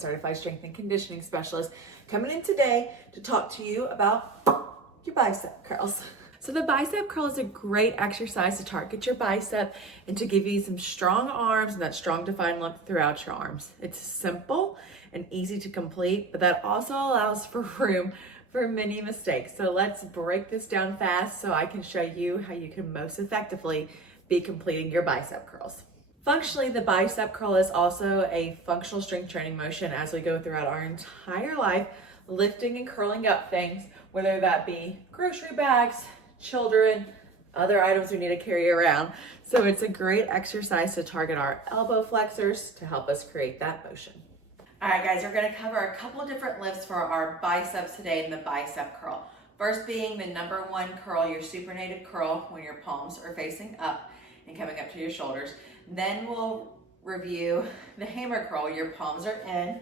certified strength and conditioning specialist, coming in today to talk to you about your bicep curls. So the bicep curl is a great exercise to target your bicep and to give you some strong arms and that strong defined look throughout your arms. It's simple and easy to complete, but that also allows for room for many mistakes. So let's break this down fast so I can show you how you can most effectively be completing your bicep curls. Functionally, the bicep curl is also a functional strength training motion as we go throughout our entire life, lifting and curling up things, whether that be grocery bags, children, other items we need to carry around. So it's a great exercise to target our elbow flexors to help us create that motion. All right, guys, we're gonna cover a couple different lifts for our biceps today in the bicep curl. First being the number one curl, your supinated curl, when your palms are facing up and coming up to your shoulders. Then we'll review the hammer curl, your palms are in,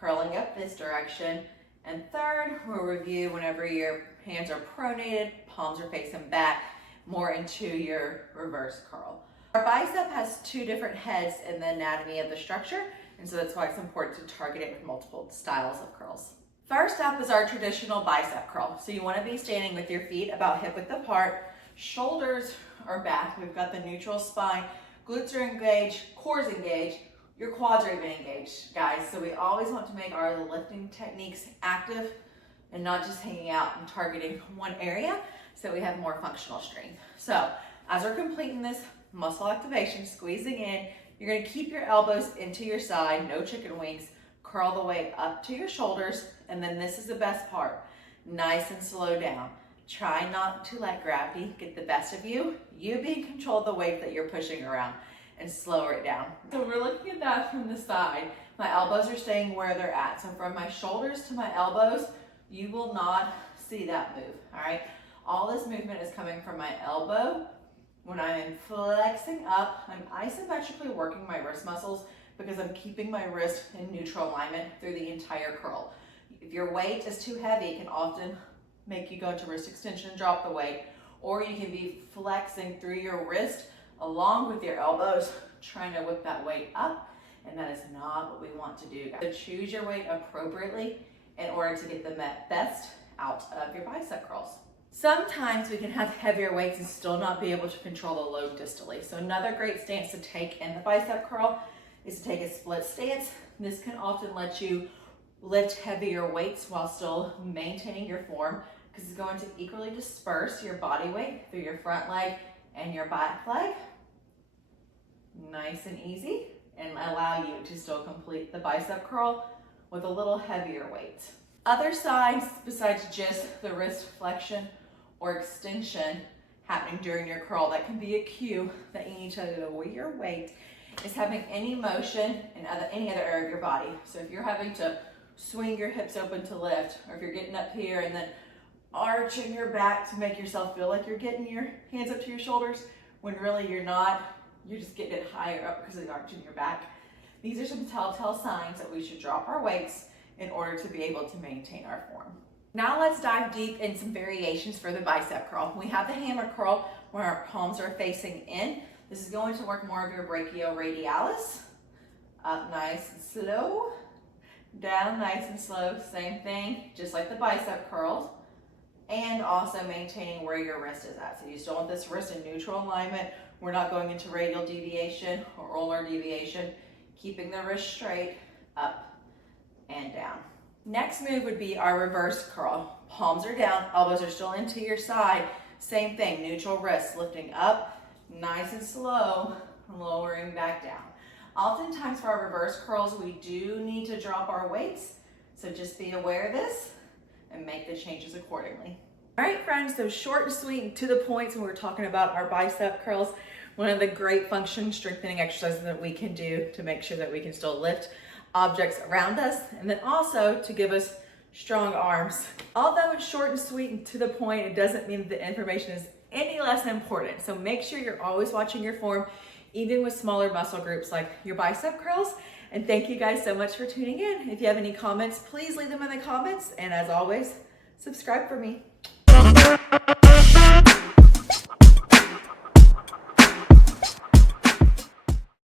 curling up this direction. And third, we'll review whenever your hands are pronated, palms are facing back, more into your reverse curl. Our bicep has two different heads in the anatomy of the structure, and so that's why it's important to target it with multiple styles of curls. First up is our traditional bicep curl. So you want to be standing with your feet about hip width apart, shoulders are back, we've got the neutral spine, glutes are engaged, core's engaged, your quads are even engaged, guys. So we always want to make our lifting techniques active and not just hanging out and targeting one area so we have more functional strength. So as we're completing this muscle activation, squeezing in, you're gonna keep your elbows into your side, no chicken wings, curl the way up to your shoulders, and then this is the best part, nice and slow down. Try not to let gravity get the best of you. You be in control of the weight that you're pushing around and slower it down. So we're looking at that from the side. My elbows are staying where they're at. So from my shoulders to my elbows, you will not see that move, all right? All this movement is coming from my elbow. When I'm flexing up, I'm isometrically working my wrist muscles because I'm keeping my wrist in neutral alignment through the entire curl. If your weight is too heavy, it can often make you go into wrist extension and drop the weight, or you can be flexing through your wrist along with your elbows, trying to whip that weight up, and that is not what we want to do, guys. So choose your weight appropriately in order to get the best out of your bicep curls. Sometimes we can have heavier weights and still not be able to control the load distally. So another great stance to take in the bicep curl is to take a split stance. This can often let you lift heavier weights while still maintaining your form, because it's going to equally disperse your body weight through your front leg and your back leg. Nice and easy, and allow you to still complete the bicep curl with a little heavier weight. Other sides besides just the wrist flexion or extension happening during your curl that can be a cue that you need to lower your weight is having any motion in any other area of your body. So if you're having to swing your hips open to lift, or if you're getting up here and then arching your back to make yourself feel like you're getting your hands up to your shoulders when really you're not, you're just getting it higher up because of the arch in your back. These are some telltale signs that we should drop our weights in order to be able to maintain our form. Now let's dive deep in some variations for the bicep curl. We have the hammer curl where our palms are facing in. This is going to work more of your brachioradialis. Up nice and slow, down nice and slow, same thing, just like the bicep curls. And also maintaining where your wrist is at. So you still want this wrist in neutral alignment. We're not going into radial deviation or ulnar deviation. Keeping the wrist straight, up and down. Next move would be our reverse curl. Palms are down, elbows are still into your side. Same thing, neutral wrist, lifting up, nice and slow, lowering back down. Oftentimes for our reverse curls, we do need to drop our weights. So just be aware of this and make the changes accordingly. All right, friends, so short and sweet and to the point when we're talking about our bicep curls, one of the great function strengthening exercises that we can do to make sure that we can still lift objects around us, and then also to give us strong arms. Although it's short and sweet and to the point, it doesn't mean that the information is any less important. So make sure you're always watching your form, even with smaller muscle groups like your bicep curls. And thank you guys so much for tuning in. If you have any comments, please leave them in the comments. And as always, subscribe for me.